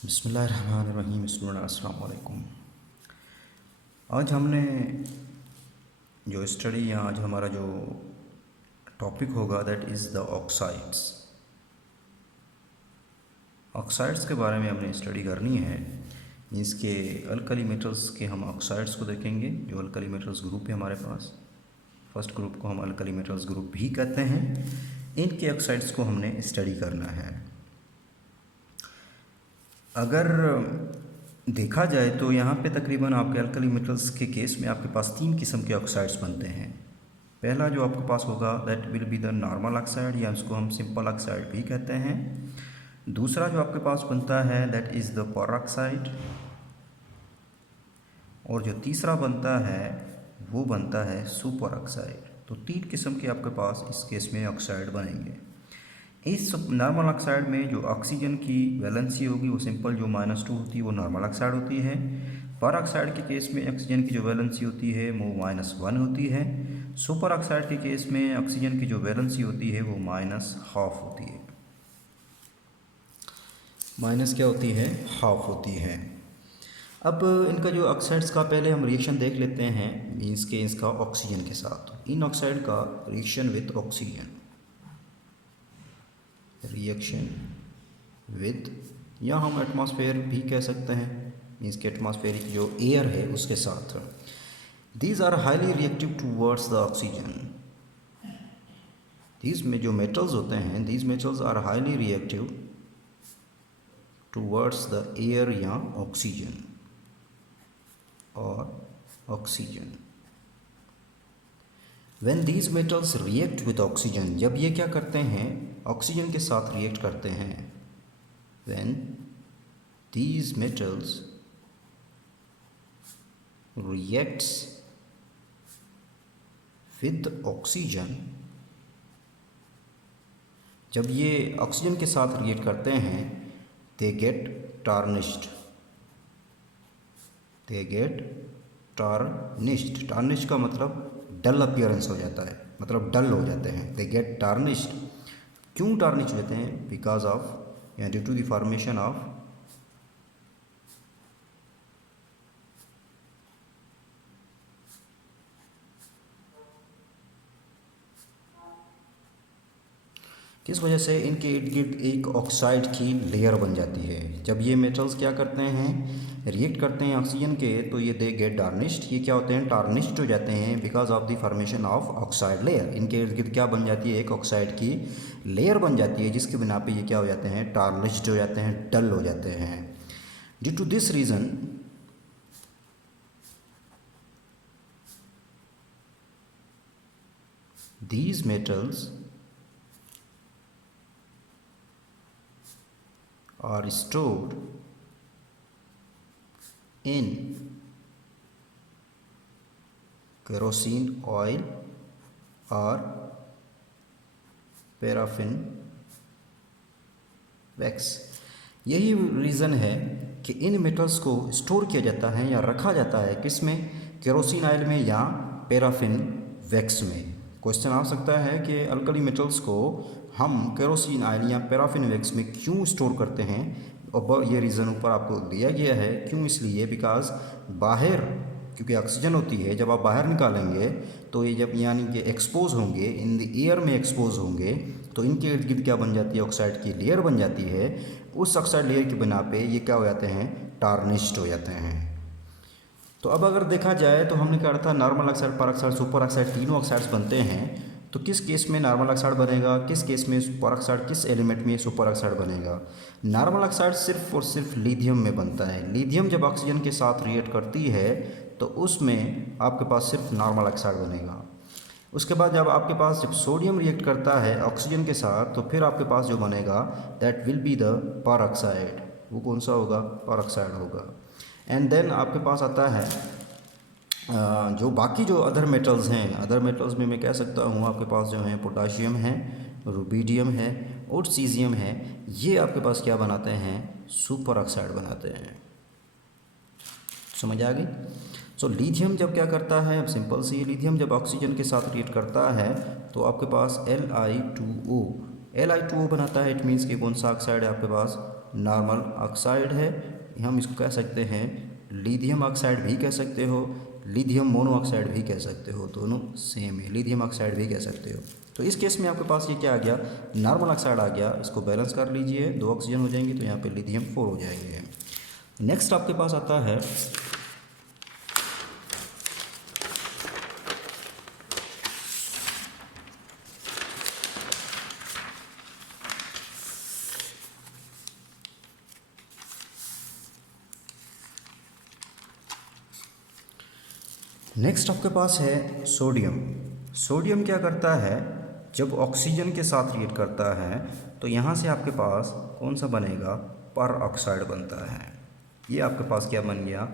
बिस्मिल्लाहिर्रहमानिर्रहीम। अस्सलाम वालेकुम। आज हमने जो स्टडी या आज हमारा जो टॉपिक होगा that is the oxides. Oxides के बारे में हमने स्टडी करनी है। इसके अल्कली मेटल्स के हम ऑक्साइड्स को देखेंगे। जो अल्कली मेटल्स ग्रुप है हमारे पास, फर्स्ट ग्रुप को हम अल्कली मेटल्स ग्रुप भी कहते हैं। इनके ऑक्साइड्स को हमने स्टडी करना है। अगर देखा जाए तो यहाँ पे तकरीबन आपके अल्कली मेटल्स के केस में आपके पास 3 किस्म के ऑक्साइड्स बनते हैं। पहला जो आपके पास होगा that will be the normal oxide या उसको हम सिंपल ऑक्साइड भी कहते हैं। दूसरा जो आपके पास बनता है दैट इज़ द पेरोक्साइड, और जो तीसरा बनता है वो बनता है सुपर ऑक्साइड। तो 3 किस्म के आपके पास इस केस में ऑक्साइड बनेंगे। इस नॉर्मल ऑक्साइड में जो ऑक्सीजन की वैलेंसी होगी वो सिंपल जो -2 होती है वो नॉर्मल ऑक्साइड होती है। पर ऑक्साइड के केस में ऑक्सीजन की जो वैलेंसी होती है वो -1 होती है। सुपर ऑक्साइड के केस में ऑक्सीजन की जो वैलेंसी होती है वो -12 होती है। माइनस क्या होती है? हाफ होती है। अब इनका जो ऑक्साइड्स का पहले हम रिएक्शन देख लेते हैं, मीन्स के इसका ऑक्सीजन के साथ। इन ऑक्साइड का reaction with oxygen, reaction with, या हम एटमॉस्फेयर भी कह सकते हैं, मीन्स के एटमॉस्फेरिक जो एयर है उसके साथ। These are highly reactive towards the oxygen. These में जो मेटल्स होते हैं, these metals are highly reactive towards the air या ऑक्सीजन और oxygen. When these metals react with oxygen, जब ये क्या करते हैं ऑक्सीजन के साथ रिएक्ट करते हैं। When these metals reacts with oxygen, जब ये ऑक्सीजन के साथ रिएक्ट करते हैं, they get tarnished, they get tarnished। tarnished का मतलब डल अपीयरेंस हो जाता है, मतलब डल हो जाते हैं। They get tarnished. क्यों टार्निश होते हैं? बिकॉज ऑफ या due to the formation of किस वजह से? इनके इर्द गिर्द एक ऑक्साइड की लेयर बन जाती है। जब ये मेटल्स क्या करते हैं, रिएक्ट करते हैं ऑक्सीजन के, तो ये दे गेट टार्निश्ड। ये क्या होते हैं? टार्निश्ड हो जाते हैं because of the formation of oxide layer. इनके इर्द गिर्द क्या बन जाती है? एक ऑक्साइड की लेयर बन जाती है, जिसके बिना पे ये क्या हो जाते हैं? टार्निश्ड हो जाते हैं, डल हो जाते हैं। Due to this reason these metals are stored in kerosene oil or paraffin wax। यही रीज़न है कि इन मेटल्स को स्टोर किया जाता है या रखा जाता है किस में? केरोसिन ऑयल में या पैराफिन वैक्स में। क्वेश्चन आ सकता है कि अल्कली मेटल्स को हम केरोसिन ऑयल या पैराफिन वैक्स में क्यों स्टोर करते हैं, और ये रीज़न ऊपर आपको दिया गया है। क्यों? इसलिए बिकॉज बाहर क्योंकि ऑक्सीजन होती है, जब आप बाहर निकालेंगे तो ये जब यानी कि एक्सपोज होंगे, इन द एयर में एक्सपोज होंगे, तो इनके इर्द गिर्द क्या बन जाती है? ऑक्साइड की लेयर बन जाती है। उस ऑक्साइड लेयर की बिना पे ये क्या हो जाते हैं? टार्निश्ड हो जाते हैं। तो अब अगर देखा जाए तो हमने कहा था नॉर्मल ऑक्साइड, पर ऑक्साइड, सुपर ऑक्साइड, तीनों ऑक्साइड्स बनते हैं। तो किस केस में नॉर्मल ऑक्साइड बनेगा, किस केस में सुपर ऑक्साइड, किस एलिमेंट में सुपर ऑक्साइड बनेगा? नॉर्मल ऑक्साइड सिर्फ और सिर्फ लिथियम में बनता है। लिथियम जब ऑक्सीजन के साथ रिएक्ट करती है तो उसमें आपके पास सिर्फ नॉर्मल ऑक्साइड बनेगा। उसके बाद जब आपके पास जब सोडियम रिएक्ट करता है ऑक्सीजन के साथ, तो फिर आपके पास जो बनेगा that will be the peroxide. वो कौन सा होगा? पेरोक्साइड होगा। एंड देन आपके पास आता है जो बाकी जो अदर मेटल्स हैं। अदर मेटल्स में मैं कह सकता हूँ आपके पास जो हैं पोटाशियम है, रुबीडियम है और सीजियम है। ये आपके पास क्या बनाते हैं? सुपर ऑक्साइड बनाते हैं। समझ आ गई? सो लिथियम जब क्या करता है, अब सिंपल सी, लिथियम जब ऑक्सीजन के साथ रिएक्ट करता है तो आपके पास Li2O बनाता है। इट मीन्स कि कौन सा ऑक्साइड है आपके पास? नॉर्मल ऑक्साइड है। हम इसको कह सकते हैं लिथियम ऑक्साइड भी कह सकते हो, लिथियम मोनोऑक्साइड भी कह सकते हो, दोनों सेम है, लिथियम ऑक्साइड भी कह सकते हो। तो इस केस में आपके पास ये क्या आ गया, नॉर्मल ऑक्साइड आ गया। इसको बैलेंस कर लीजिए, 2 ऑक्सीजन हो जाएंगे तो यहाँ पे लिथियम 4 हो जाएंगे। नेक्स्ट आपके पास आता है नेक्स्ट आपके पास है सोडियम। सोडियम क्या करता है, जब ऑक्सीजन के साथ रिएक्ट करता है तो यहाँ से आपके पास कौन सा बनेगा, पर ऑक्साइड बनता है। ये आपके पास क्या बन गया,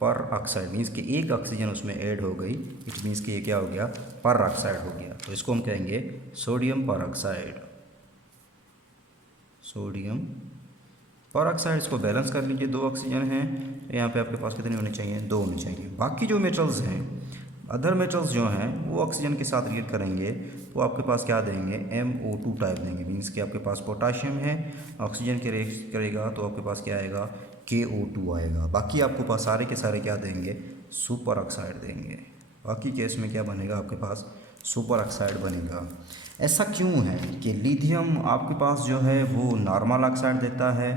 पर ऑक्साइड। मीन्स कि एक ऑक्सीजन उसमें ऐड हो गई, इट मीन्स कि ये क्या हो गया, पर ऑक्साइड हो गया। तो इसको हम कहेंगे सोडियम पर ऑक्साइड। सोडियम पर ऑक्साइड, इसको बैलेंस कर लीजिए, 2 ऑक्सीजन हैं तो यहाँ पे आपके पास कितने होने चाहिए, 2 होने चाहिए। बाकी जो मेटल्स हैं, अदर मेटल्स जो हैं वो ऑक्सीजन के साथ रिएक्ट करेंगे तो आपके पास क्या देंगे, MO2 टाइप देंगे। मीन्स कि आपके पास पोटाशियम है, ऑक्सीजन के रिएक्ट करेगा तो आपके पास क्या आएगा, KO2 आएगा। बाकी आपके पास सारे के सारे क्या देंगे, सुपर ऑक्साइड देंगे। बाकी केस में क्या बनेगा, आपके पास सुपर ऑक्साइड बनेगा। ऐसा क्यों है कि लिथियम आपके पास जो है वो नॉर्मल ऑक्साइड देता है,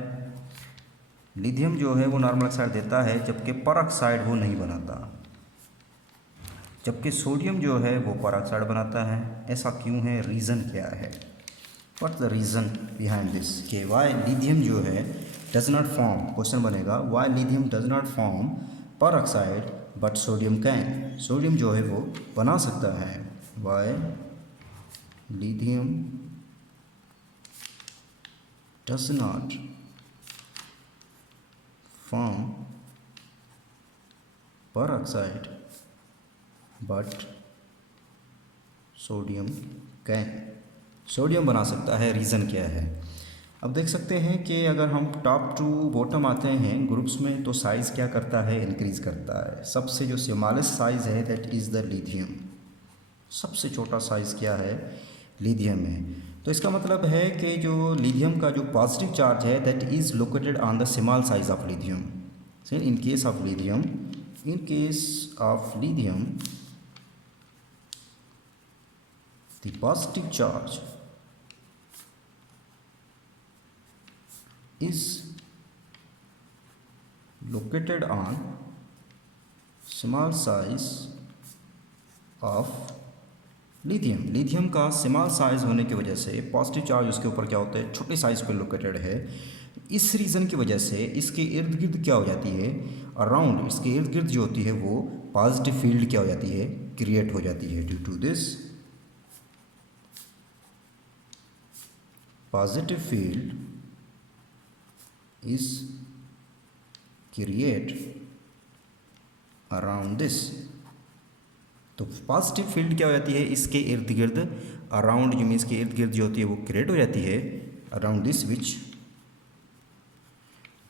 लिथियम जो है वो नॉर्मल ऑक्साइड देता है, जबकि पर ऑक्साइड वो नहीं बनाता, जबकि सोडियम जो है वो पर ऑक्साइड बनाता है। ऐसा क्यों है, रीज़न क्या है, what the reason behind this, कि वाई लिथियम जो है डज नॉट फॉर्म, क्वेश्चन बनेगा why lithium does not form peroxide but sodium can. Sodium जो है वो बना सकता है, why lithium does not form peroxide but sodium can। Sodium बना सकता है, रीज़न क्या है। अब देख सकते हैं कि अगर हम टॉप टू बॉटम आते हैं ग्रुप्स में तो साइज़ क्या करता है, इंक्रीज़ करता है। सबसे जो स्मॉलेस्ट साइज़ है दैट इज़ द लिथियम, सबसे छोटा साइज़ क्या है, लिथियम है। तो इसका मतलब है कि जो लिथियम का जो पॉजिटिव चार्ज है that is located on the small size of lithium. In case of lithium, in case of lithium the positive charge is located on small size of lithium. Lithium का small size होने की वजह से positive charge उसके ऊपर क्या होता है, छोटे साइज पर लोकेटेड है। इस रीज़न की वजह से इसके इर्द गिर्द क्या हो जाती है, अराउंड इसके इर्द गिर्द जो होती है वो पॉजिटिव फील्ड क्या हो जाती है, क्रिएट हो जाती है। Due to this positive field is create around this। तो पॉजिटिव फील्ड क्या हो जाती है, इसके इर्द गिर्द, अराउंड जो मीन्स के इर्द गिर्द जो होती है वो क्रिएट हो जाती है अराउंड दिस, विच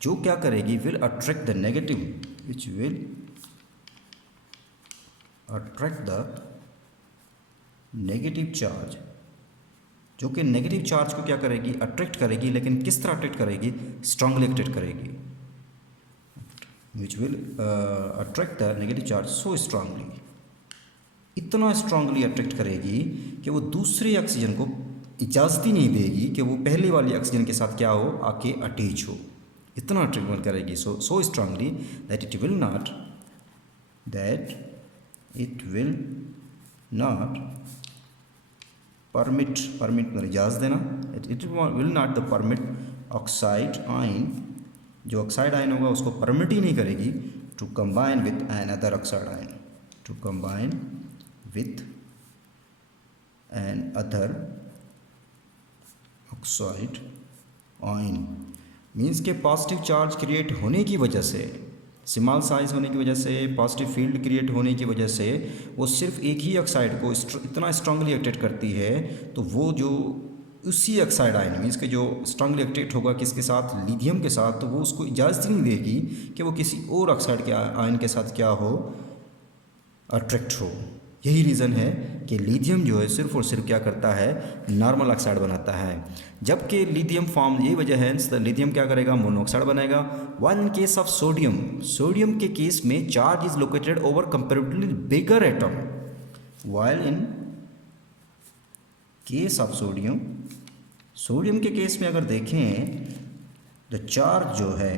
जो क्या करेगी, will attract the negative, which will attract the negative charge, जो कि नेगेटिव चार्ज को क्या करेगी, अट्रैक्ट करेगी। लेकिन किस तरह अट्रैक्ट करेगी, स्ट्रांगली अट्रैक्ट करेगी, which will attract the negative charge so strongly, इतना स्ट्रांगली अट्रैक्ट करेगी कि वो दूसरे ऑक्सीजन को इजाज़त ही नहीं देगी कि वो पहले वाली ऑक्सीजन के साथ क्या हो, आके अटैच हो। इतना अट्रैक्ट करेगी so strongly that it will not permit मतलब इजाज़त देना, it will not the permit oxide ion, जो ऑक्साइड आयन होगा उसको परमिट ही नहीं करेगी to combine with an other oxide ion, to combine with an other oxide ion. Means के पॉजिटिव चार्ज क्रिएट होने की वजह से, स्मॉल साइज होने की वजह से, पॉजिटिव फील्ड क्रिएट होने की वजह से वो सिर्फ एक ही ऑक्साइड को इतना स्ट्रांगली अट्रैक्ट करती है, तो वो जो उसी ऑक्साइड आयन मीन्स के जो स्ट्रांगली अट्रैक्ट होगा किसके साथ, लिथियम के साथ, तो वो उसको इजाज़त ही नहीं देगी कि वो किसी और ऑक्साइड के आयन के साथ क्या हो, अट्रैक्ट हो। यही रीज़न है कि लिथियम जो है सिर्फ और सिर्फ क्या करता है, नॉर्मल ऑक्साइड बनाता है, जबकि लिथियम फॉर्म, यही वजह है लिथियम क्या करेगा, मोनोऑक्साइड बनाएगा। While in case of sodium, sodium के केस में charge is located over comparatively bigger atom. While in case of sodium, sodium के केस में अगर देखें द चार्ज जो है,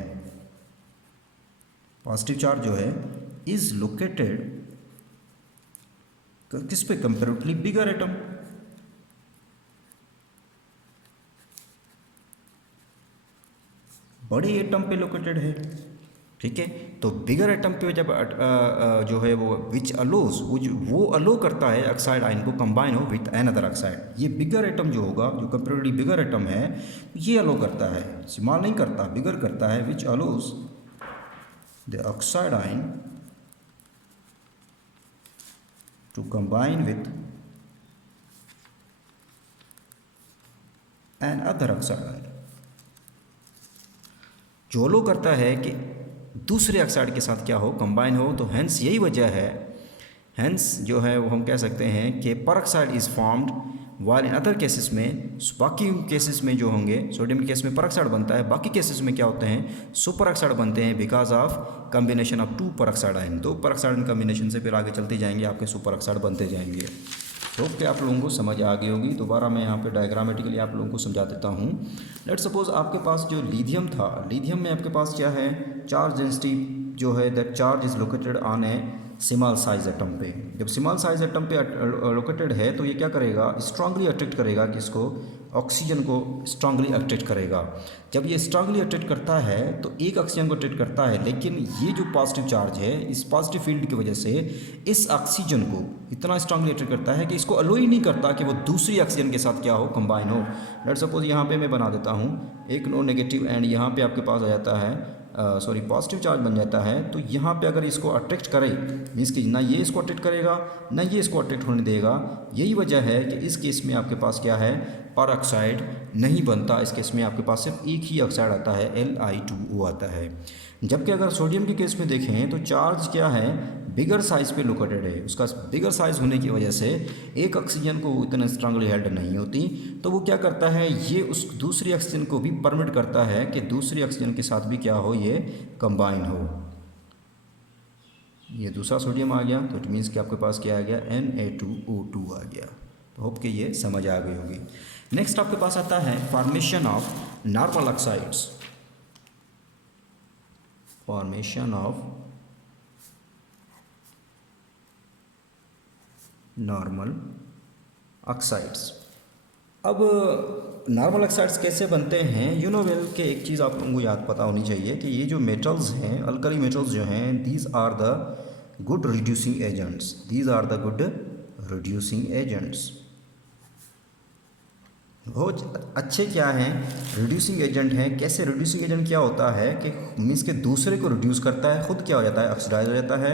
पॉजिटिव चार्ज जो है इज लोकेटेड किस पे, कंपेरेटिवली बिगर एटम। बड़े एटम पे लोकेटेड है, ठीक है। तो बिगर एटम पे जब जो है वो विच अलोज, वो अलो करता है ऑक्साइड आयन को कंबाइन हो विथ अनदर ऑक्साइड। ये बिगर एटम जो होगा, जो कंपेरेटिवली बिगर एटम है, ये अलो करता है, स्मॉल नहीं करता, बिगर करता है, which allows the oxide ion to combine with an other oxide ion, जो लो करता है कि दूसरे ऑक्साइड के साथ क्या हो, कंबाइन हो। तो हेंस यही वजह है, हेंस जो है वो हम कह सकते हैं कि पर oxide is formed, while in other cases में, बाकी केसेस में जो होंगे, सोडियम के केस में पर ऑक्साइड बनता है, बाकी केसेस में क्या होते हैं, सुपर ऑक्साइड बनते हैं because of combination of two per oxide ion. दो पर ऑक्साइड कम्बिनेशन से फिर आगे चलते जाएंगे, आपके सुपर ऑक्साइड बनते जाएंगे। तो कि आप लोगों को समझ आ गई होगी। दोबारा मैं यहाँ पे डायग्रामेटिकली आप लोगों को समझा देता हूँ। लेट्स सपोज आपके पास जो लिथियम था, लिथियम में आपके पास क्या है, चार्ज डेंसिटी जो है that charge is located on A small size atom पे। जब स्मॉल साइज एटम पे लोकेटेड है तो ये क्या करेगा, स्ट्रांगली अट्रैक्ट करेगा किसको, ऑक्सीजन को स्ट्रांगली अट्रैक्ट करेगा। जब ये स्ट्रांगली अट्रैक्ट करता है तो एक ऑक्सीजन को अट्रैक्ट करता है, लेकिन ये जो पॉजिटिव चार्ज है, इस पॉजिटिव फील्ड की वजह से इस ऑक्सीजन को इतना स्ट्रांगली अट्रैक्ट करता है कि इसको अलो ही नहीं करता कि वो दूसरी ऑक्सीजन के साथ क्या हो, कंबाइन हो। लेट सपोज यहाँ पे मैं बना देता हूँ एक नो नेगेटिव एंड यहाँ पे आपके पास आ जाता है पॉजिटिव चार्ज बन जाता है। तो यहाँ पे अगर इसको अट्रैक्ट करे, मीन्स कि ना ये इसको अट्रैक्ट करेगा ना ये इसको अट्रैक्ट होने देगा। यही वजह है कि इस केस में आपके पास क्या है, पर ऑक्साइड नहीं बनता। इस केस में आपके पास सिर्फ एक ही ऑक्साइड आता है, Li2O आता है। जबकि अगर सोडियम के केस में देखें तो चार्ज क्या है, बिगर साइज पे लोकेटेड है। उसका बिगर साइज होने की वजह से एक ऑक्सीजन को इतना स्ट्रांगली हेल्ड नहीं होती, तो वो क्या करता है, ये उस दूसरी ऑक्सीजन को भी परमिट करता है कि दूसरी ऑक्सीजन के साथ भी क्या हो, ये कंबाइन हो। ये दूसरा सोडियम आ गया तो इट मीन्स कि आपके पास क्या आ गया, Na2O2 आ गया। तो होप कि ये समझ आ गई होगी। नेक्स्ट आपके पास आता है formation of normal oxides. Formation of normal oxides. अब नॉर्मल ऑक्साइड्स कैसे बनते हैं, यू नो वेल के एक चीज़ आप लोगों को याद पता होनी चाहिए कि ये जो मेटल्स हैं, अल्कली मेटल्स जो हैं, these are the good reducing agents. These are the good reducing agents. बहुत अच्छे क्या हैं, रिड्यूसिंग एजेंट हैं। कैसे रिड्यूसिंग एजेंट क्या होता है कि मीन्स के दूसरे को रिड्यूस करता है, खुद क्या हो जाता है, ऑक्सीडाइज हो जाता है।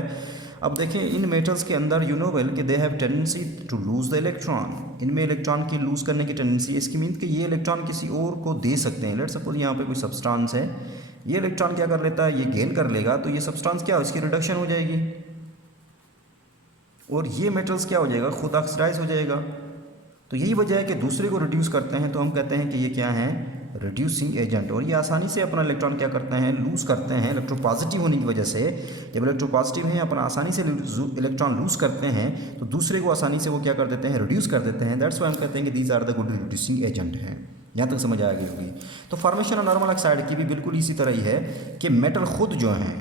अब देखें इन मेटल्स के अंदर यू नो वेल कि they have tendency to lose the electron. इनमें इलेक्ट्रॉन की लूज़ करने की टेंडेंसी है। इसकी मीन्स कि ये इलेक्ट्रॉन किसी और को दे सकते हैं। लेट सपोज यहाँ पे कोई सब्सटेंस है, ये इलेक्ट्रॉन क्या कर लेता है, ये गेन कर लेगा, तो ये सब्सटेंस क्या हो, इसकी रिडक्शन हो जाएगी और ये मेटल्स क्या हो जाएगा, खुद ऑक्सीडाइज हो जाएगा। तो यही वजह है कि दूसरे को रिड्यूस करते हैं तो हम कहते हैं कि ये क्या है, रिड्यूसिंग एजेंट। और ये आसानी से अपना इलेक्ट्रॉन क्या करते हैं, लूज़ करते हैं। इलेक्ट्रोपॉजिटिव होने की वजह से, जब इलेक्ट्रोपॉजिटिव हैं अपना आसानी से इलेक्ट्रॉन लूज़ करते हैं तो दूसरे को आसानी से वो क्या कर देते हैं, रिड्यूस कर देते हैं। दैट्स वाई हम कहते हैं कि these are the good reducing agent हैं। यहाँ तक समझ आ गई होगी। तो फॉर्मेशन ऑफ नॉर्मल ऑक्साइड की भी बिल्कुल इसी तरह ही है कि मेटल खुद जो हैं,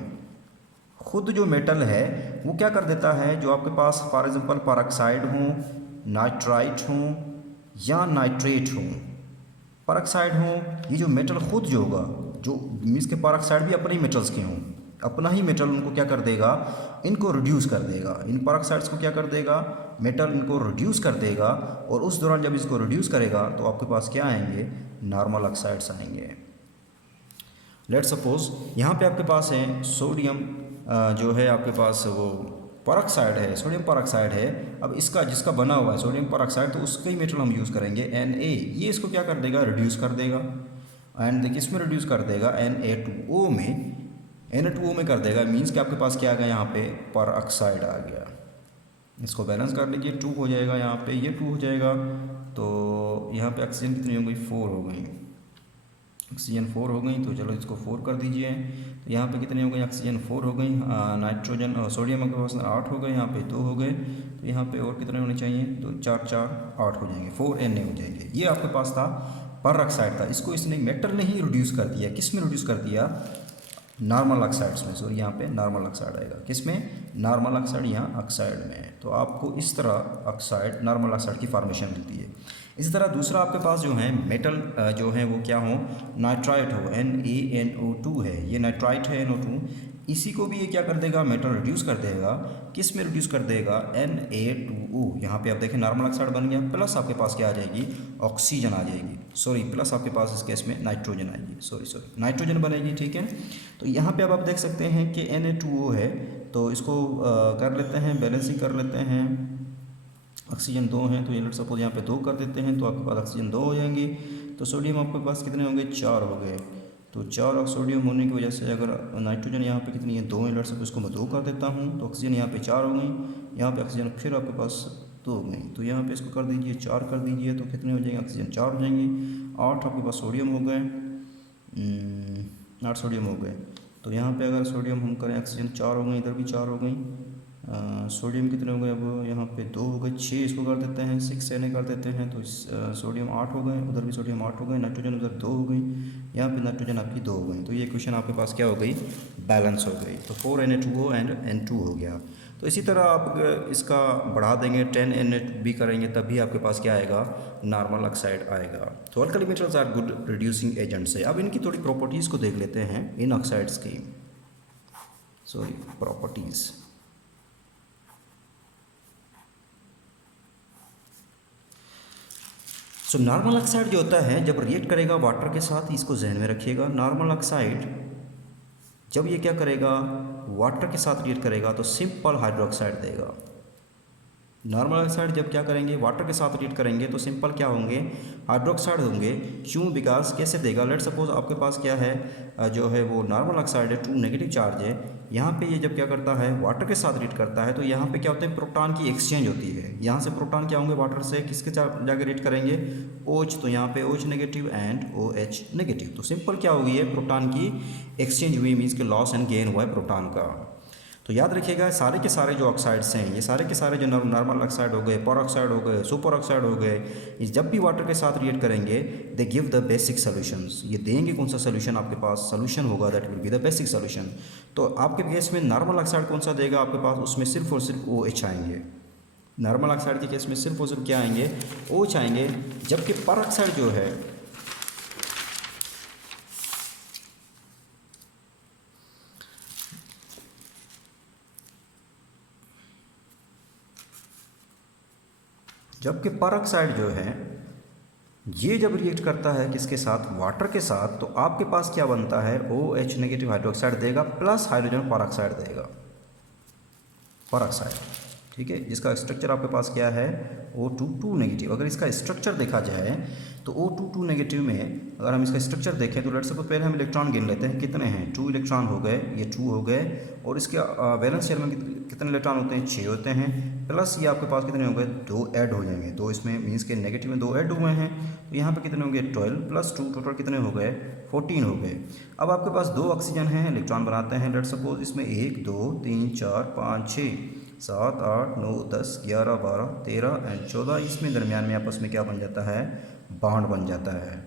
खुद जो मेटल है वो क्या कर देता है, जो आपके पास फॉर एग्जांपल परऑक्साइड हो, नाइट्राइट हो या नाइट्रेट हो, परऑक्साइड हो, ये जो मेटल खुद जो होगा, जो मीन्स के परऑक्साइड भी अपने ही मेटल्स के हों, अपना ही मेटल उनको क्या कर देगा, इनको रिड्यूस कर देगा। इन परऑक्साइड्स को क्या कर देगा, मेटल इनको रिड्यूस कर देगा। और उस दौरान जब इसको रिड्यूस करेगा तो आपके पास क्या आएंगे, नॉर्मल ऑक्साइड्स आएंगे। लेट सपोज यहाँ पे आपके पास है सोडियम जो है आपके पास वो परऑक्साइड है, सोडियम परऑक्साइड है। अब इसका जिसका बना हुआ है सोडियम परऑक्साइड, तो उसका ही मेटल हम यूज़ करेंगे Na। ये इसको क्या कर देगा, रिड्यूस कर देगा। एंड देखिए इसमें रिड्यूस कर देगा Na2O में, Na2O में कर देगा। मीन्स कि आपके पास क्या आ गया, यहाँ पे परऑक्साइड आ गया। इसको बैलेंस कर लीजिए, 2 हो जाएगा यहाँ पे, ये 2 हो जाएगा। तो यहाँ पे ऑक्सीजन कितनी हो गई, 4 हो गई। ऑक्सीजन 4 हो गई, तो चलो इसको 4 कर दीजिए। तो यहाँ पे कितनी हो गई, ऑक्सीजन 4 हो गई। नाइट्रोजन सोडियम आपके पास 8 हो गए, यहाँ पे 2 हो गए। तो यहाँ पे और कितने होने चाहिए, तो 4 4 8 हो जाएंगे, 4 Na हो जाएंगे। ये आपके पास था पर ऑक्साइड था, इसको इसने मेटल ने ही रिड्यूस कर दिया। किस में रिड्यूस कर दिया, नॉर्मल ऑक्साइड्स में। सॉरी यहाँ पे नॉर्मल ऑक्साइड आएगा, किस में, नॉर्मल ऑक्साइड, यहाँ ऑक्साइड में। तो आपको इस तरह ऑक्साइड, नॉर्मल ऑक्साइड की फॉर्मेशन मिलती है। इसी तरह दूसरा आपके पास जो है मेटल जो है वो क्या हो, नाइट्राइट हो, NaNO2 है, ये नाइट्राइट है NO2। इसी को भी ये क्या कर देगा, मेटल रिड्यूस कर देगा। किस में रिड्यूस कर देगा, Na2O। यहाँ पे आप देखें नॉर्मल ऑक्साइड बन गया, प्लस आपके पास क्या आ जाएगी, ऑक्सीजन आ जाएगी। सॉरी प्लस आपके पास इस केस में नाइट्रोजन आएगी, सॉरी नाइट्रोजन बनेगी, ठीक है। तो यहाँ पे अब आप देख सकते हैं कि Na2O है, तो इसको कर लेते हैं, बैलेंसिंग कर लेते हैं। ऑक्सीजन 2 हैं, तो ये लेट्स सपोज यहाँ पे 2 कर देते हैं, तो आपके पास ऑक्सीजन 2 हो जाएंगी। तो सोडियम आपके पास कितने होंगे, 4 हो गए। तो 4 और सोडियम होने की वजह से अगर नाइट्रोजन यहाँ पे कितनी है, 2 है, लेट्स सपोज इसको मैं 2 कर देता हूँ, तो ऑक्सीजन यहाँ पे 4 हो गई। यहाँ पे ऑक्सीजन फिर आपके पास 2 हो गई, तो यहाँ पे इसको कर दीजिए, 4 कर दीजिए, तो कितने हो जाएंगे, ऑक्सीजन 4 हो जाएंगी। 8 आपके पास सोडियम हो गए, 8 सोडियम हो गए। तो यहाँ पे अगर सोडियम हम करें, ऑक्सीजन 4 हो गई, इधर भी 4 हो गई। सोडियम कितने हो गए, अब यहाँ पे 2 हो गए, 6 इसको कर देते हैं, 6 Na कर देते हैं, तो सोडियम 8 हो गए, उधर भी सोडियम 8 हो गए। नाइट्रोजन उधर 2 हो गई, यहाँ पे नाइट्रोजन आपकी 2 हो गई। तो ये इक्वेशन आपके पास क्या हो गई, बैलेंस हो गई। तो 4 Na2O एंड N2 हो गया। तो इसी तरह आप अगर इसका बढ़ा देंगे, 10 Na भी करेंगे, तब भी आपके पास क्या आएगा, नॉर्मल ऑक्साइड आएगा। तो alkali metals are good reducing agents है। अब इनकी थोड़ी प्रॉपर्टीज़ को देख लेते हैं, इन ऑक्साइड्स की, sorry properties. So normal oxide जो होता है जब रिएक्ट करेगा वाटर के साथ, इसको जहन में रखिएगा, नॉर्मल ऑक्साइड जब ये क्या करेगा, वाटर के साथ रिएक्ट करेगा तो सिंपल हाइड्रोक्साइड देगा। नॉर्मल ऑक्साइड जब क्या करेंगे, वाटर के साथ रिएक्ट करेंगे तो सिंपल क्या होंगे, हाइड्रोक्साइड होंगे। क्यों, बिकॉज कैसे देगा, लेट सपोज आपके पास क्या है, जो है वो नॉर्मल ऑक्साइड है, 2 नेगेटिव चार्ज है। यहाँ पे ये जब क्या करता है, वाटर के साथ रिएक्ट करता है, तो यहाँ पे क्या होता है, प्रोटॉन की एक्सचेंज होती है। यहाँ से प्रोटॉन क्या होंगे, वाटर से किसके जाकर रिएक्ट करेंगे, OH। तो यहाँ पे OH negative and OH negative. तो सिंपल क्या हुई है, प्रोटॉन की एक्सचेंज हुई, मीन्स के लॉस एंड गेन हुआ है प्रोटॉन का। तो याद रखिएगा, सारे के सारे जो ऑक्साइड्स हैं, ये सारे के सारे जो नॉर्मल ऑक्साइड हो गए, पर ऑक्साइड हो गए, सुपर ऑक्साइड हो गए, ये जब भी वाटर के साथ रिएक्ट करेंगे, they give the basic solutions. ये देंगे कौन सा सॉल्यूशन, आपके पास सॉल्यूशन होगा, that will be the basic solution. तो आपके केस में नॉर्मल ऑक्साइड कौन सा देगा आपके पास, उसमें सिर्फ और सिर्फ OH आएंगे। नॉर्मल ऑक्साइड के केस में सिर्फ और सिर्फ क्या आएंगे, OH आएंगे। जबकि पर ऑक्साइड जो है, जबकि पर ऑक्साइड जो है, ये जब रिएक्ट करता है किसके साथ, वाटर के साथ, तो आपके पास क्या बनता है, OH नेगेटिव हाइड्रोक्साइड देगा प्लस हाइड्रोजन पर ऑक्साइड देगा, पर ऑक्साइड, ठीक है। जिसका स्ट्रक्चर आपके पास क्या है, O2 नेगेटिव। अगर इसका स्ट्रक्चर देखा जाए तो O2 नेगेटिव में अगर हम इसका स्ट्रक्चर देखें तो लेट्स सपोज पहले हम इलेक्ट्रॉन गिन लेते हैं, कितने हैं, 2 इलेक्ट्रॉन हो गए, ये 2 हो गए। और इसके वैलेंस शेल में कितने इलेक्ट्रॉन होते हैं, 6 होते हैं। प्लस ये आपके पास कितने हो गए, 2 ऐड हो जाएंगे, 2 इसमें मीन्स के नेगेटिव में 2 ऐड हुए हैं। तो यहाँ पे कितने हो गए, 12 + 2, टोटल कितने हो गए, 14 हो गए। अब आपके पास 2 ऑक्सीजन हैं, इलेक्ट्रॉन बनाते हैं, लेट्स सपोज इसमें 1 2 3 4 5 6 7 8 9 10 11 12 13 एंड 14, इसमें दरमियान में आपस में क्या बन जाता है, बॉन्ड बन जाता है,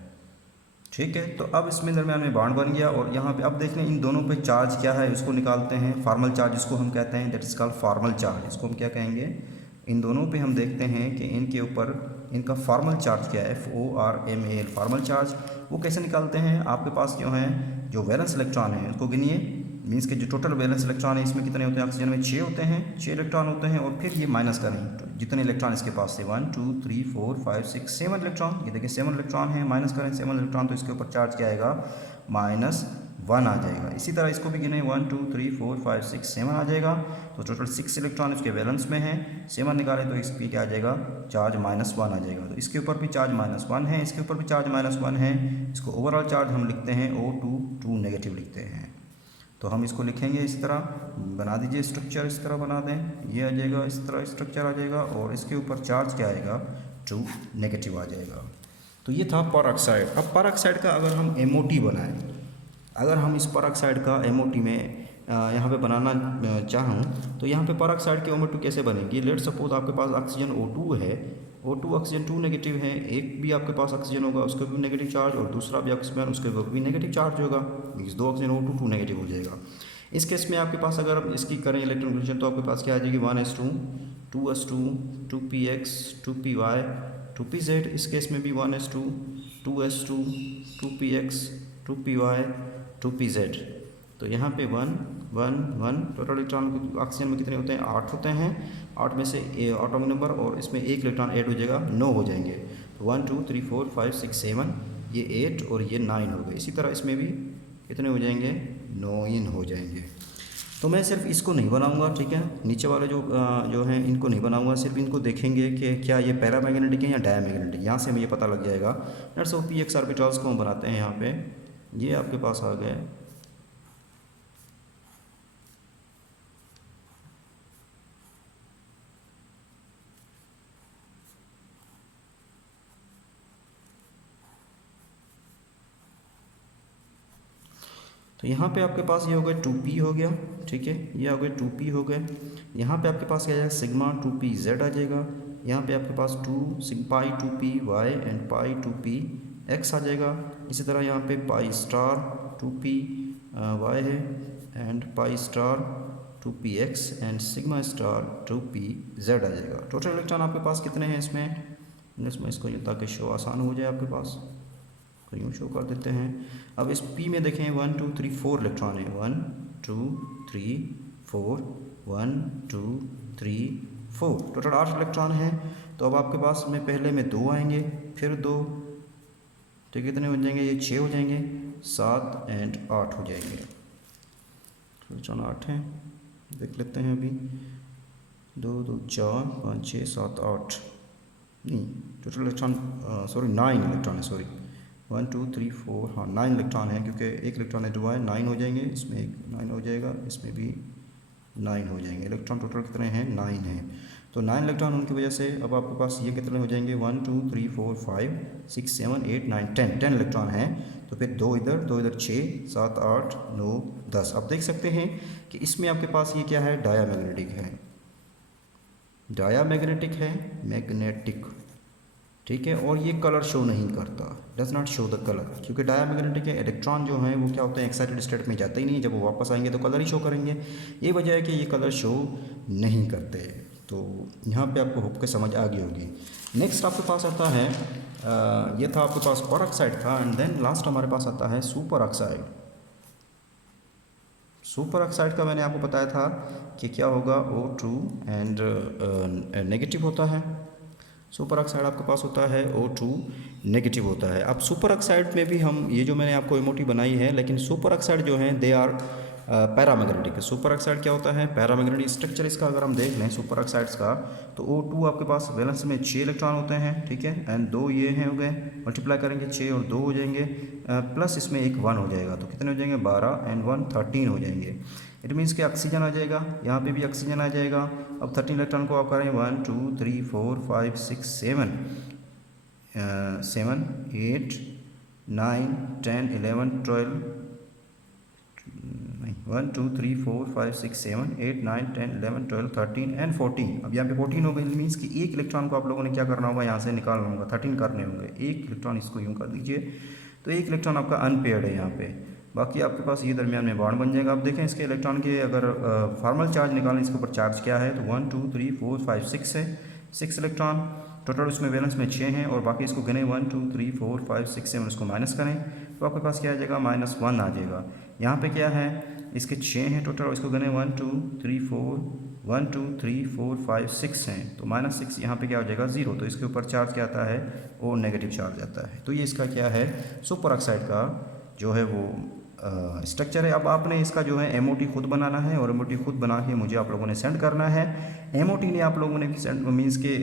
ठीक है। तो अब इसमें दरमियान में बॉन्ड बन गया। और यहाँ पे अब देख लें, इन दोनों पे चार्ज क्या है, इसको निकालते हैं, फॉर्मल चार्ज इसको हम कहते हैं, that is called formal charge. इसको हम क्या कहेंगे, इन दोनों पे हम देखते हैं कि इनके ऊपर इनका फॉर्मल चार्ज क्या है, FORMAL फॉर्मल चार्ज। वो कैसे निकालते हैं, आपके पास जो है, जो वैलेंस इलेक्ट्रॉन है उसको गिनिए, मीन्स के जो टोटल वैलेंस इलेक्ट्रॉन है इसमें कितने होते हैं, ऑक्सीजन में 6 होते हैं, 6 इलेक्ट्रॉन होते हैं। और फिर ये माइनस करें, तो जितने इलेक्ट्रॉन इसके पास थे 1 2 3 4 5 6 7 इलेक्ट्रॉन, ये देखिए 7 इलेक्ट्रॉन है, माइनस करें 7 इलेक्ट्रॉन, तो इसके ऊपर चार्ज क्या आएगा, -1 आ जाएगा। इसी तरह इसको भी गिने, 1 2 3 4 5 6 7 आ जाएगा। तो टोटल 6 इलेक्ट्रॉन इसके वैलेंस में है, 7 निकालें तो इस पर क्या आ जाएगा, चार्ज -1 आ जाएगा। तो इसके ऊपर भी चार्ज -1 है, इसके ऊपर भी चार्ज -1 है। इसको ओवरऑल चार्ज हम लिखते हैं O2 नेगेटिव लिखते हैं। तो हम इसको लिखेंगे इस तरह, बना दीजिए स्ट्रक्चर, इस तरह बना दें, ये आ जाएगा, इस तरह स्ट्रक्चर आ जाएगा और इसके ऊपर चार्ज क्या आएगा, 2 नेगेटिव आ जाएगा। तो ये था पर-ऑक्साइड। अब पर-ऑक्साइड का अगर हम MOT बनाएं, अगर हम इस पर-ऑक्साइड का MOT में यहाँ पे बनाना चाहूँ तो यहाँ पे पर-ऑक्साइड के MOT कैसे बनेगी। लेट सपोज आपके पास ऑक्सीजन O2 है, O2 ऑक्सीजन 2 नेगेटिव है, एक भी आपके पास ऑक्सीजन होगा उसके भी नेगेटिव चार्ज और दूसरा भी ऑक्सीजन उसके भी नेगेटिव चार्ज होगा, मीन्स 2 ऑक्सीजन O2 2 नेगेटिव हो जाएगा। इस केस में आपके पास अगर हम इसकी करें इलेक्ट्रॉन कन्फर्मेशन तो आपके पास क्या आ जाएगी, 1s2 2s2 2px 2py 2pz। इस केस में भी 1s2 2s2 2px 2py 2pz। तो यहाँ पे 1 1 1 टोटल इलेक्ट्रॉन ऑक्सीजन में कितने होते हैं, 8 होते हैं। 8 में से एटॉमिक नंबर और इसमें एक इलेक्ट्रॉन ऐड हो जाएगा, 9 हो जाएंगे। 1 2 3 4 5 6 7, ये 8 और ये 9 हो गए। इसी तरह इसमें भी कितने हो जाएंगे, 9 हो जाएंगे। तो मैं सिर्फ इसको नहीं बनाऊंगा, ठीक है, नीचे वाले जो हैं इनको नहीं बनाऊंगा, सिर्फ इनको देखेंगे कि क्या ये पैरामैग्नेटिक है या डायमैग्नेटिक। यहाँ से हमें ये पता लग जाएगा। लेट्स सपोज px ऑर्बिटल्स को हम बनाते हैं यहाँ पे, ये आपके पास आ गए। तो यहाँ पे आपके पास ये हो गए 2p हो गया, ठीक है, ये हो गए 2p हो गए। यहाँ पे आपके पास क्या आएगा, सिग्मा 2pz आ जाएगा। यहाँ पे आपके पास 2 पाई 2py एंड पाई 2px आ जाएगा। इसी तरह यहाँ पे पाई स्टार 2py है and pi star 2px and sigma star 2pz आ जाएगा। टोटल इलेक्ट्रॉन आपके पास कितने हैं इसमें इसको ताकि शो आसान हो जाए आपके पास, तो यूँ शो कर देते हैं। अब इस P में देखें 1 2 3 4 इलेक्ट्रॉन है, 1 2 3 4 1 2 3 4, टोटल 8 इलेक्ट्रॉन हैं। तो अब आपके पास में पहले में 2 आएंगे, फिर 2, तो कितने हो जाएंगे, ये 6 हो जाएंगे, 7 एंड 8 हो जाएंगे। इलेक्ट्रॉन 8 हैं, देख लेते हैं अभी। 2 2 4 5 6 7 8, नहीं टोटल इलेक्ट्रॉन 9 इलेक्ट्रॉन है, 1 2 3 4, हाँ 9 इलेक्ट्रॉन है, क्योंकि एक इलेक्ट्रॉन है 9 हो जाएंगे, इसमें एक 9 हो जाएगा, इसमें भी 9 हो जाएंगे। इलेक्ट्रॉन टोटल कितने हैं, 9 हैं। तो 9 इलेक्ट्रॉन उनकी वजह से अब आपके पास ये कितने हो जाएंगे, 1 2 3 4 5 6 7 8 9 10 इलेक्ट्रॉन हैं। तो फिर 2 इधर 6 7 8 9 10। आप देख सकते हैं कि इसमें आपके पास ये क्या है, डायामैग्नेटिक है, डायामैग्नेटिक है, मैग्नेटिक, ठीक है। और ये कलर शो नहीं करता, does not show the colour, क्योंकि डायामैग्नेटिक है। इलेक्ट्रॉन जो हैं वो क्या होते हैं, एक्साइटेड स्टेट में जाते ही नहीं, जब वो वापस आएंगे तो कलर ही शो करेंगे। ये वजह है कि ये कलर शो नहीं करते। तो यहाँ पे आपको होप के समझ आ गई होगी। नेक्स्ट आपके पास आता है ये था आपके पास पर-ऑक्साइड था, एंड देन लास्ट हमारे पास आता है सुपर-ऑक्साइड। सुपर-ऑक्साइड का मैंने आपको बताया था कि क्या होगा, O2 एंड नेगेटिव होता है। सुपर-ऑक्साइड आपके पास होता है O2 नेगेटिव होता है। अब सुपर-ऑक्साइड में भी हम ये जो मैंने आपको MOT बनाई है, लेकिन सुपर-ऑक्साइड जो हैं दे आर पैरामैग्नेटिक। सुपर-ऑक्साइड क्या होता है, पैरामैग्नेटिक। स्ट्रक्चर इसका अगर हम देख लें सुपर-ऑक्साइड्स का, तो O2 आपके पास वैलेंस में 6 इलेक्ट्रॉन होते हैं, ठीक है, एंड 2 ये हैं हो गए, मल्टीप्लाई करेंगे 6 और 2 हो जाएंगे, प्लस इसमें एक 1 हो जाएगा, तो कितने हो जाएंगे, 12 एंड 1 13 हो जाएंगे। इट मीन्स कि ऑक्सीजन आ जाएगा, यहाँ पे भी ऑक्सीजन आ जाएगा। अब 13 इलेक्ट्रॉन को आप करें 1 2 3 4 5 6 7 7 8 9 10 11 12 1 2 3 4 5 6 7 8 9 10 11 12 13 एंड 14। अब यहाँ पे 14 हो गई, मीन्स कि एक इलेक्ट्रॉन को आप लोगों ने क्या करना होगा, यहाँ से निकालना होगा, 13 करने होंगे। एक इलेक्ट्रॉन इसको यूँ कर दीजिए, तो एक इलेक्ट्रॉन आपका अनपेयर्ड है यहाँ पे, बाकी आपके पास ये दरमियान में बॉन्ड बन जाएगा। आप देखें इसके इलेक्ट्रॉन के अगर फॉर्मल चार्ज निकालें, इसके ऊपर चार्ज क्या है, तो 1 2 3 4 5 6 है, 6 इलेक्ट्रॉन टोटल, उसमें वैलेंस में 6 हैं, और बाकी इसको गिने 1 2 3 4 5 6 7, उसको माइनस करें तो आपके पास क्या आ जाएगा, -1 आ जाएगा। यहाँ पे क्या है, इसके 6 हैं टोटल, इसको गने 1 2 3 4 1 2 3 4 5 6 हैं, तो -6 यहाँ पे क्या हो जाएगा, 0। तो इसके ऊपर चार्ज क्या आता है, वो नेगेटिव चार्ज आता है। तो ये इसका क्या है, सुपर-ऑक्साइड का जो है वो स्ट्रक्चर है। अब आपने इसका जो है MOT खुद बनाना है, और MOT खुद बना के मुझे आप लोगों ने सेंड करना है। MOT ने आप लोगों ने सेंड मीन्स के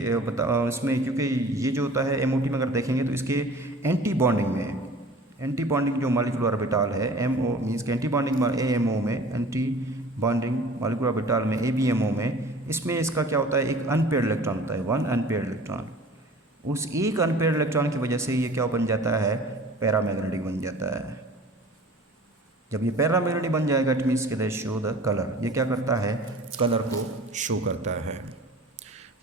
इसमें, क्योंकि ये जो होता है MOT में अगर देखेंगे तो इसके एंटी बॉन्डिंग में एंटी बॉन्डिंग जो मॉलिक्यूलर ऑर्बिटल है MO मीन्स के एंटी बॉन्डिंग AMO में, एंटी बॉन्डिंग मॉलिक्यूलर ऑर्बिटल में ABMO में, इसमें इसका क्या होता है, एक अनपेयर्ड इलेक्ट्रॉन होता है, वन अनपेयर्ड इलेक्ट्रॉन। उस एक अनपेयर्ड इलेक्ट्रॉन की वजह से ये क्या बन जाता है, पैरामैग्नेटिक बन जाता है। जब ये पैरामैग्नेटिक बन जाएगा इट मीन्स के शो द कलर, ये क्या करता है, कलर को शो करता है।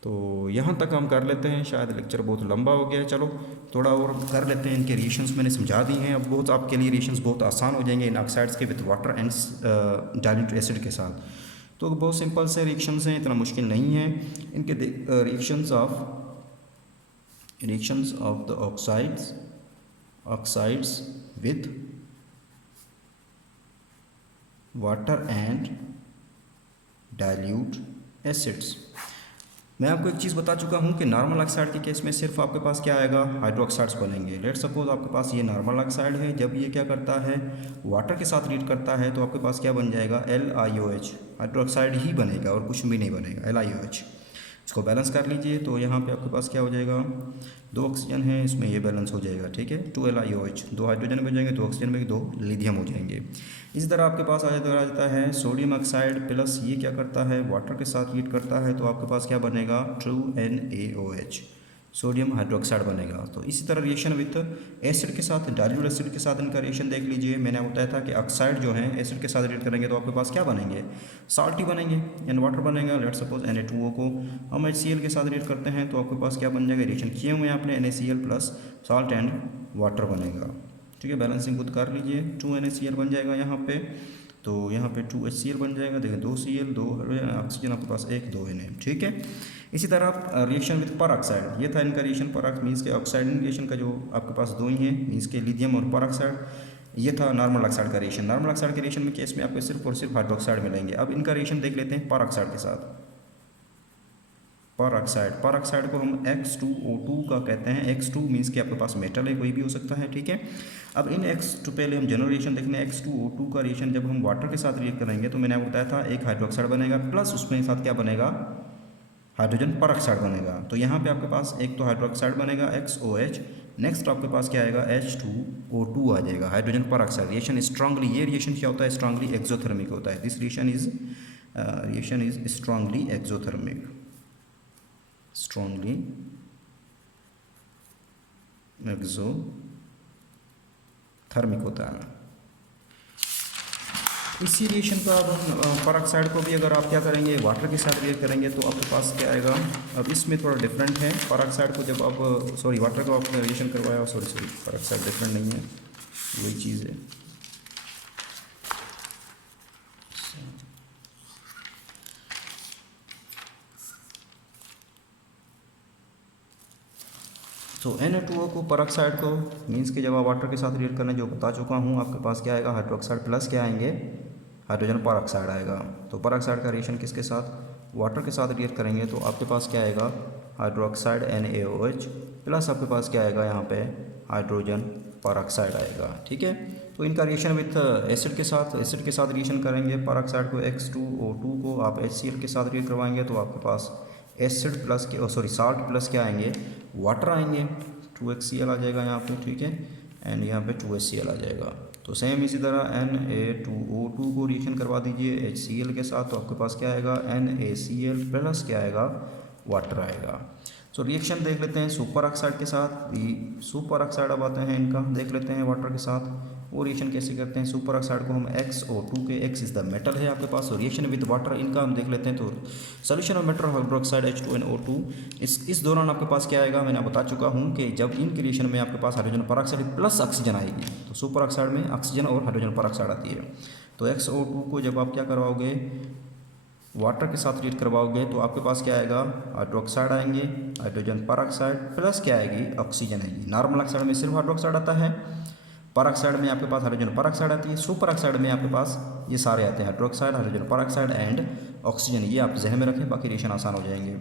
तो यहाँ तक हम कर लेते हैं, शायद लेक्चर बहुत लंबा हो गया है, चलो थोड़ा और कर लेते हैं। इनके रिएक्शंस मैंने समझा दिए हैं, अब बहुत आपके लिए रिएक्शंस बहुत आसान हो जाएंगे इन ऑक्साइड्स के with water and dilute acid के साथ। तो बहुत सिंपल से रिएक्शंस हैं, इतना मुश्किल नहीं है। इनके reactions of the oxides with water and dilute acids. मैं आपको एक चीज़ बता चुका हूँ कि नॉर्मल ऑक्साइड के केस में सिर्फ आपके पास क्या आएगा, हाइड्रोक्साइड्स बनेंगे। लेट सपोज आपके पास ये नॉर्मल ऑक्साइड है, जब ये क्या करता है, वाटर के साथ रिएक्ट करता है तो आपके पास क्या बन जाएगा, LiOH, हाइड्रोक्साइड ही बनेगा और कुछ भी नहीं बनेगा, LiOH। इसको बैलेंस कर लीजिए तो यहाँ पे आपके पास क्या हो जाएगा, 2 ऑक्सीजन है, इसमें ये बैलेंस हो जाएगा, ठीक है, 2 LiOH, 2 हाइड्रोजन बन जाएंगे, 2 ऑक्सीजन में 2 लिथियम हो जाएंगे। इसी तरह आपके पास आ जाता है सोडियम ऑक्साइड प्लस ये क्या करता है, वाटर के साथ हीट करता है तो आपके पास क्या बनेगा, 2NaOH, सोडियम हाइड्रोक्साइड बनेगा। तो इसी तरह रिएक्शन विथ एसिड के साथ, डाइल्यूट एसिड के साथ इनका रिएक्शन देख लीजिए। मैंने बताया था कि ऑक्साइड जो है एसिड के साथ रिएक्ट करेंगे तो आपके पास क्या बनेंगे, साल्ट ही बनेंगे एंड वाटर बनेगा। लेट सपोज Na2O को हम HCl के साथ रिएक्ट करते हैं तो आपके पास क्या बन जाएगा, रिएक्शन किए हुए हैं आपने, NaCl plus salt and water बनेगा, ठीक है। बैलेंसिंग खुद कर लीजिए, 2 NaCl बन जाएगा यहाँ पे, तो यहाँ पे 2 HCl बन जाएगा, देखिए 2 Cl 2 ऑक्सीजन आपके पास 1 2 Na, ठीक है। इसी तरह आप रिएक्शन विद पर ऑक्साइड, ये था इनका रिएक्शन पर मीन्स के ऑक्साइड रिएक्शन का जो आपके पास 2 ही है, मीन्स के लिथियम और पर ऑक्साइड। ये था नॉर्मल ऑक्साइड का रिएक्शन। नॉर्मल ऑक्साइड के रिएक्शन में केस में आपको सिर्फ और सिर्फ हाइड्रोक्साइड मिलेंगे। अब इनका रिएक्शन देख लेते हैं पर ऑक्साइड के साथ। पर ऑक्साइड को हम X2O2 का कहते हैं। X2 मीन्स कि आपके पास मेटल है, कोई भी हो सकता है, ठीक है। अब इन X2 पहले हम जनरल रिएक्शन देखने, X2O2 का रिएक्शन जब हम वाटर के साथ रिएक्ट करेंगे तो मैंने आपको बताया था एक हाइड्रोक्साइड बनेगा प्लस उसमें साथ क्या बनेगा, हाइड्रोजन पर ऑक्साइड बनेगा। तो यहाँ पे आपके पास एक तो हाइड्रोक्साइड बनेगा XOH, नेक्स्ट आपके पास क्या आएगा, H2O2 आ जाएगा, हाइड्रोजन पर ऑक्साइड। रिएक्शन स्ट्रांगली, ये रिएक्शन क्या होता है, स्ट्रांगली एक्सोथर्मिक होता है। This reaction is strongly exothermic, strongly exothermic होता है। इसी रिएक्शन का अब हम पर ऑक्साइड को भी अगर आप क्या करेंगे, वाटर के साथ रिएक्ट करेंगे तो आपके पास क्या आएगा। अब इसमें थोड़ा डिफरेंट है, पर ऑक्साइड को जब आप वाटर को आपने रिएक्शन करवाया, सॉरी पर ऑक्साइड डिफरेंट नहीं है, वही चीज़ है। तो Na2O को पर ऑक्साइड को मीन्स कि जब आप वाटर के साथ रिएक्ट करने जो बता चुका हूँ, आपके पास क्या आएगा, हाइड्रोक्साइड प्लस क्या आएंगे, हाइड्रोजन पर ऑक्साइड आएगा। तो पर ऑक्साइड का रिएक्शन किसके साथ, वाटर के साथ रिएक्ट करेंगे तो आपके पास क्या आएगा, हाइड्रोक्साइड NaOH प्लस आपके पास क्या आएगा, यहाँ पे हाइड्रोजन पर ऑक्साइड आएगा, ठीक है। तो इनका रिएक्शन विथ एसिड के साथ रिएक्शन करेंगे। पर ऑक्साइड को X2O2 को आप HCl के साथ रिएक्ट करवाएंगे तो आपके पास एसिड प्लस के साल्ट प्लस क्या आएंगे, वाटर आएंगे, 2HCl आ जाएगा यहाँ पे, ठीक है, एंड यहाँ पे 2HCl आ जाएगा। तो सेम इसी तरह Na2O2 को रिएक्शन करवा दीजिए HCl के साथ तो आपके पास क्या आएगा, NaCl प्लस क्या आएगा, वाटर आएगा। सो रिएक्शन देख लेते हैं सुपर ऑक्साइड के साथ। सुपर ऑक्साइड अब आते हैं इनका, देख लेते हैं वाटर के साथ वो रिएक्शन कैसे करते हैं। सुपर ऑक्साइड को हम XO2 के, X इज द मेटल है आपके पास, और रिएक्शन विद वाटर इनका हम देख लेते हैं। तो solution of metal hydroxide H2NO2, इस दौरान आपके पास क्या आएगा, मैंने बता चुका हूँ कि जब इन रिएक्शन में आपके पास हाइड्रोजन पर ऑक्साइड प्लस ऑक्सीजन आएगी, तो सुपर ऑक्साइड में ऑक्सीजन और हाइड्रोजन पर ऑक्साइड आती है। तो XO2 को जब आप क्या करवाओगे, वाटर के साथ रिएक्ट करवाओगे तो आपके पास क्या आएगा, हाइड्रोक्साइड आएंगे, हाइड्रोजन पर ऑक्साइड प्लस क्या आएगी, ऑक्सीजन आएगी। नॉर्मल ऑक्साइड में सिर्फ हाइड्रोक्साइड आता है, पर ऑक्साइड में आपके पास हाइड्रोजन पर ऑक्साइड आती है, सुपर ऑक्साइड में आपके पास ये सारे आते हैं, हाइड्रोक्साइड, हाइड्रोजन पर ऑक्साइड एंड ऑक्सीजन। ये आप जहन में रखें, बाकी रिएक्शन आसान हो जाएंगे।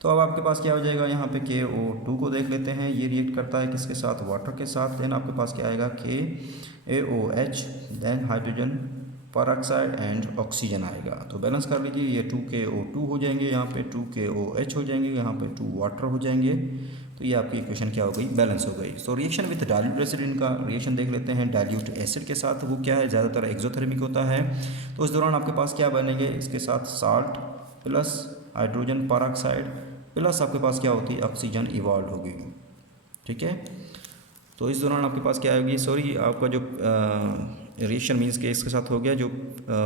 तो अब आपके पास क्या हो जाएगा, यहाँ पे KO2 को देख लेते हैं, ये रिएक्ट करता है किसके साथ, वाटर के साथ। देन आपके पास क्या आएगा, KaOH, देन हाइड्रोजन पर ऑक्साइड एंड ऑक्सीजन आएगा। तो बैलेंस कर लीजिए, ये 2KO2 हो जाएंगे, यहाँ पे 2KOH हो जाएंगे, यहाँ पे 2 वाटर हो जाएंगे। तो तो ये आपकी इक्वेशन क्या हो गई, बैलेंस हो गई। So reaction with dilute acid, इनका रिएक्शन देख लेते हैं। डाइल्यूट एसिड के साथ वो क्या है, ज़्यादातर एक्सोथर्मिक होता है। तो इस दौरान आपके पास क्या बनेंगे, इसके साथ salt plus hydrogen peroxide plus आपके पास क्या होती है, ऑक्सीजन इवॉल्व होगी। ठीक है, तो इस दौरान आपके पास क्या होगी, सॉरी आपका जो रिएक्शन मीन्स के इसके साथ हो गया जो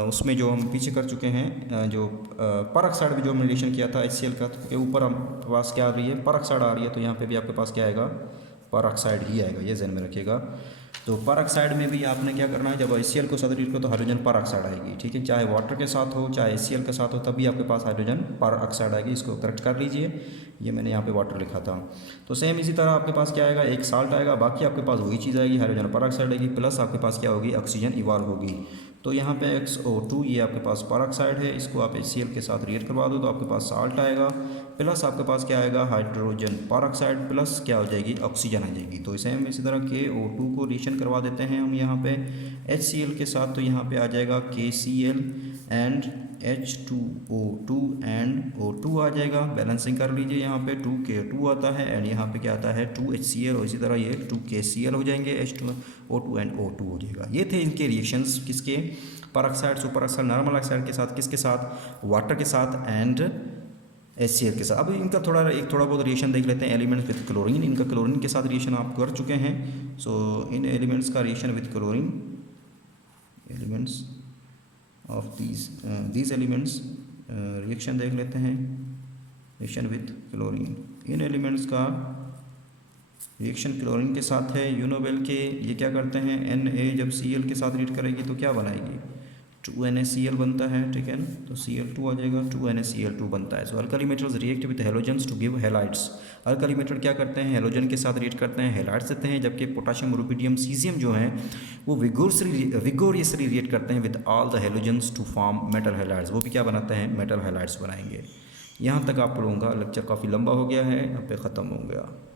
उसमें जो हम पीछे कर चुके हैं, जो परऑक्साइड में जो हमने रिएक्शन किया था HCl का, तो ऊपर हम पास क्या आ रही है, परऑक्साइड आ रही है, तो यहाँ पे भी आपके पास क्या आएगा, परऑक्साइड ही आएगा, ये ध्यान में रखिएगा। तो परऑक्साइड में भी आपने क्या करना है, जब HCl को साथ रीड करो तो हाइड्रोजन परऑक्साइड आएगी। ठीक है, चाहे वाटर के साथ हो चाहे HCl के साथ हो, तभी आपके पास हाइड्रोजन परऑक्साइड आएगी। इसको करेक्ट कर लीजिए, ये मैंने यहाँ पे वाटर लिखा था। तो सेम इसी तरह आपके पास क्या आएगा, एक साल्ट आएगा, बाकी आपके पास वही चीज़ आएगी, हाइड्रोजन परऑक्साइड आएगी, प्लस आपके पास क्या होगी, ऑक्सीजन इवॉल्व होगी। तो यहाँ पे XO2 ये आपके पास परऑक्साइड है, इसको आप HCl के साथ रिएक्ट करवा दो तो आपके पास साल्ट आएगा, प्लस आपके पास क्या आएगा, हाइड्रोजन परऑक्साइड, प्लस क्या हो जाएगी, ऑक्सीजन आ जाएगी। तो सेम इसी तरह KO2 को रिएक्शन करवा देते हैं हम यहाँ पे HCl के साथ, तो यहाँ पे आ जाएगा KCl and H2O2 and O2 आ जाएगा। बैलेंसिंग कर लीजिए, यहाँ पे 2K2 आता है एंड यहाँ पे क्या आता है 2HCl, और इसी तरह ये 2KCl हो जाएंगे, H2O2 एंड O2 हो जाएगा। ये थे इनके रिएक्शंस, किसके, peroxide super oxide normal oxide के साथ, किसके साथ, वाटर के साथ एंड HCl के साथ। अब इनका थोड़ा बहुत रिएक्शन देख लेते हैं, एलिमेंट्स विद क्लोरीन। इनका क्लोरीन के साथ रिएक्शन आप कर चुके हैं। सो इन एलिमेंट्स का reaction with chlorine, elements of these elements, reaction देख लेते हैं, reaction with chlorine. In elements का रिएक्शन क्लोरीन के साथ है। यूनोवेल के ये क्या करते हैं, Na जब Cl के साथ रिएक्ट करेगी तो क्या बनाएगी, 2NaCl बनता है। ठीक है ना, तो Cl2 आ जाएगा, 2NaCl2 बनता है। So alkali metals react with halogens to give halides. Alkali metal क्या करते हैं, हेलोजन के साथ रिएक्ट करते हैं, हेलाइड्स देते हैं, जबकि पोटाशियम, रुबिडियम, सीजियम जो हैं वो विगोरियसली रिएक्ट करते हैं with all the halogens to form metal halides. वो भी क्या बनाते हैं, मेटल हेलाइड्स बनाएंगे। यहाँ तक आप लोगों का लेक्चर काफ़ी लंबा हो गया है, यहाँ पे ख़त्म हो गया।